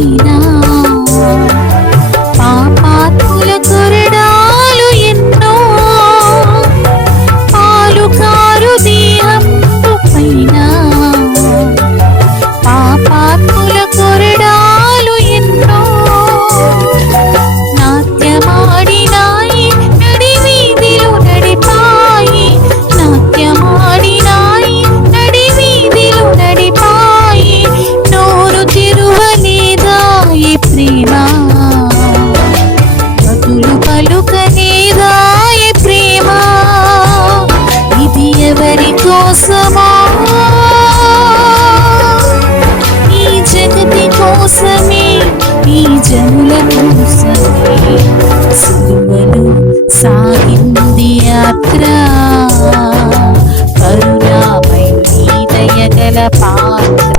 పైన పాపాత్ముల కొరడాలు ఎన్నో పాలుకారు దేహంపు పైన పాపాత్ముల కొరడాలు ఎన్నో నాట్యమాడినాయి నడి వీధిలో నడిపాయి నాట్యమాడినాయి నడి వీధిలో నడిపాయి నోరు తెరువలేదాయి ప్రేమ బతులు పలుకనేదాయి ప్రేమ ఇది ఎవరి కోసమా ఈ జగతి కోసమే ఈ జనుల కోసమే సిలువలో సాగింది యాత్ర కరుణామై దయగల పాత్ర